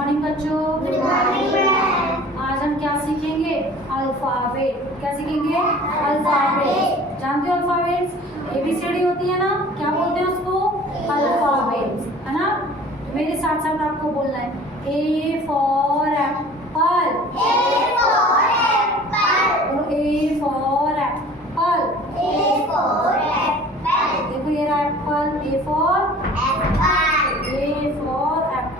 Morning बच्चों। Good morning ma'am. आज हम क्या सीखेंगे? अल्फाबेट। क्या सीखेंगे? अल्फाबेट। जानते हो अल्फाबेट्स? एबीसीडी होती है ना, क्या बोलते हैं उसको? अल्फाबेट्स, है ना। मेरे साथ साथ आपको बोलना है। A for apple. A for apple. A for apple. A for apple. देखो ये रहा apple. A for Apple. A for apple.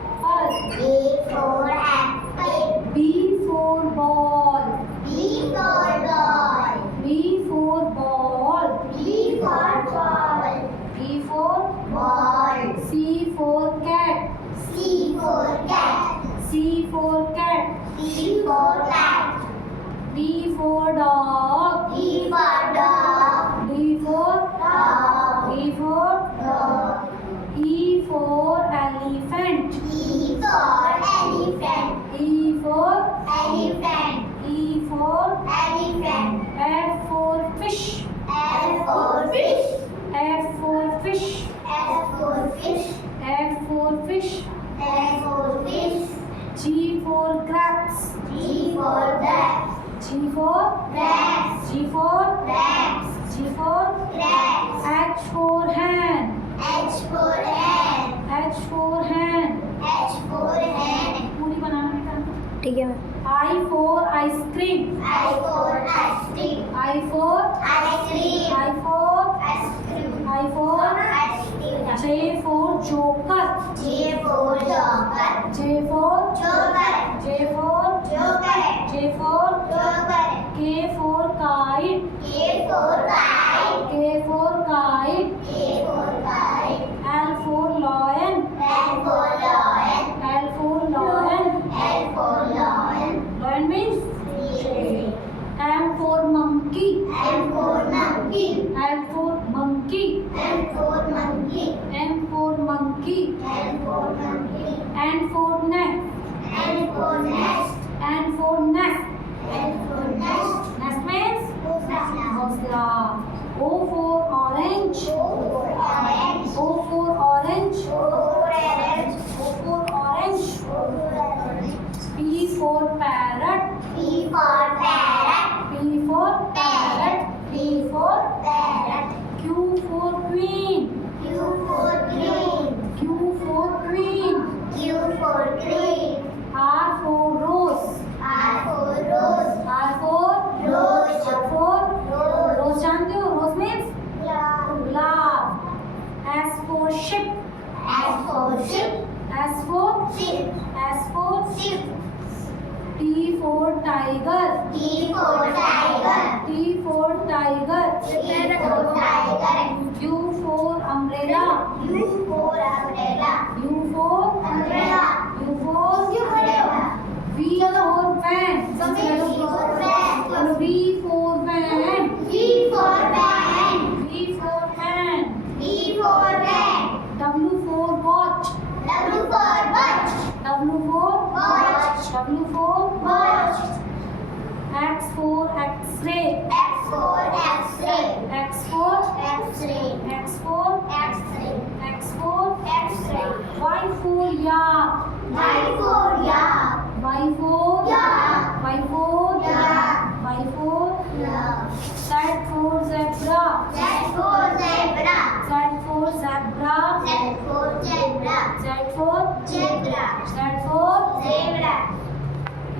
A for apple. B for ball. B for ball. B for ball. B for ball. B for Ball. C for cat. C for cat. C for cat. D for cat. D for dog. D for dog. D for Dog. E for Dog. E for elephant. E for elephant. E for Elephant. E for Elephant. F for fish. L for fish. F for fish. F for fish. F for fish. F for fish. G for crabs. G for crabs. G for Crabs. G for Crabs. G for Crabs. H for hand. H for hand. H for hand. H for hand. पूरी बनाना बेटा। ठीक है ma'am. I for ice cream. I for ice cream. I for Ice cream. I for Ice cream. I for Ice cream. J for joker. J for joker. J for Joker. J for Joker. J for Joker. K for kite. K for kite. K for kite. K for kite. L for lion. L for lion. L for lion. L for lion. Lion means M for monkey. M for monkey. M for monkey. M for monkey. M for monkey. N for monkey. N for nest. N for nest. N for nest. N for nest. Nest means घोंसला। O for orange. O for orange. O for orange. O for orange. O for orange. O for orange. P for parrot. P for parrot. P for parrot. P for parrot. Q for queen. Q for queen. Q for queen. Q for queen. R for rose. R for rose. R for Rose. R for Rose. Rose जानते हो? Rose means Yeah. गुलाब। S for ship. S for ship. S for Ship. S for Ship. T for tiger. T for tiger. T for tiger. T for tiger. U for umbrella. U for umbrella. U for Umbrella. U for Umbrella. V for van. V for van. V for van. V for van. V for van. V for van. W for watch. W for watch. W for Watch. W for Watch. X for X ray. X for X-ray. X for X-ray. X for X-ray. X for X-ray. Y for yak. Y for yak. Y for Yak. Y for Yak. Y for Yak. Z for zebra. Z for zebra. Z for zebra. Z for zebra. Z for Zebra. Z for Zebra.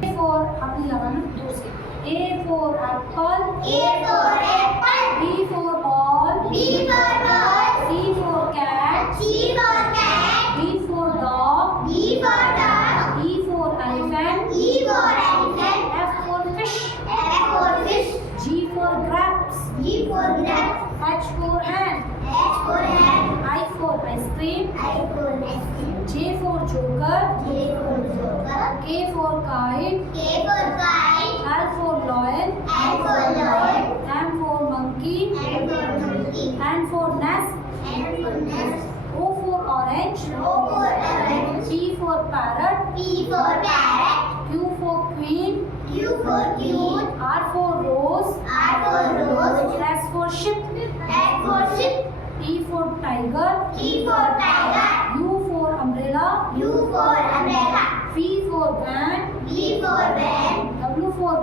A for अपनी लगाना दूर से। A for apple. A for apple. B for ball. B for ball. C for cat. C for cat. D for dog. D for dog. E for elephant. E for elephant. F for fish. F for fish. G for grapes. G for grapes. H for hand. H for hand. I for ice cream. I for ice cream. J for joker. J for joker. K for kite. K for kite. L for lion. L for lion. M for monkey. N for monkey. N for nest. N for nest. O for orange. O for orange. P for parrot. P for parrot. Q for queen. Q for queen. R for rose. R for rose. S for ship. S for ship. T for tiger. T for tiger. U for umbrella. U for umbrella. V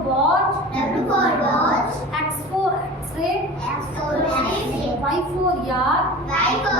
watch. W for watch. X for X-ray. X for X-ray. Y for yak. Y for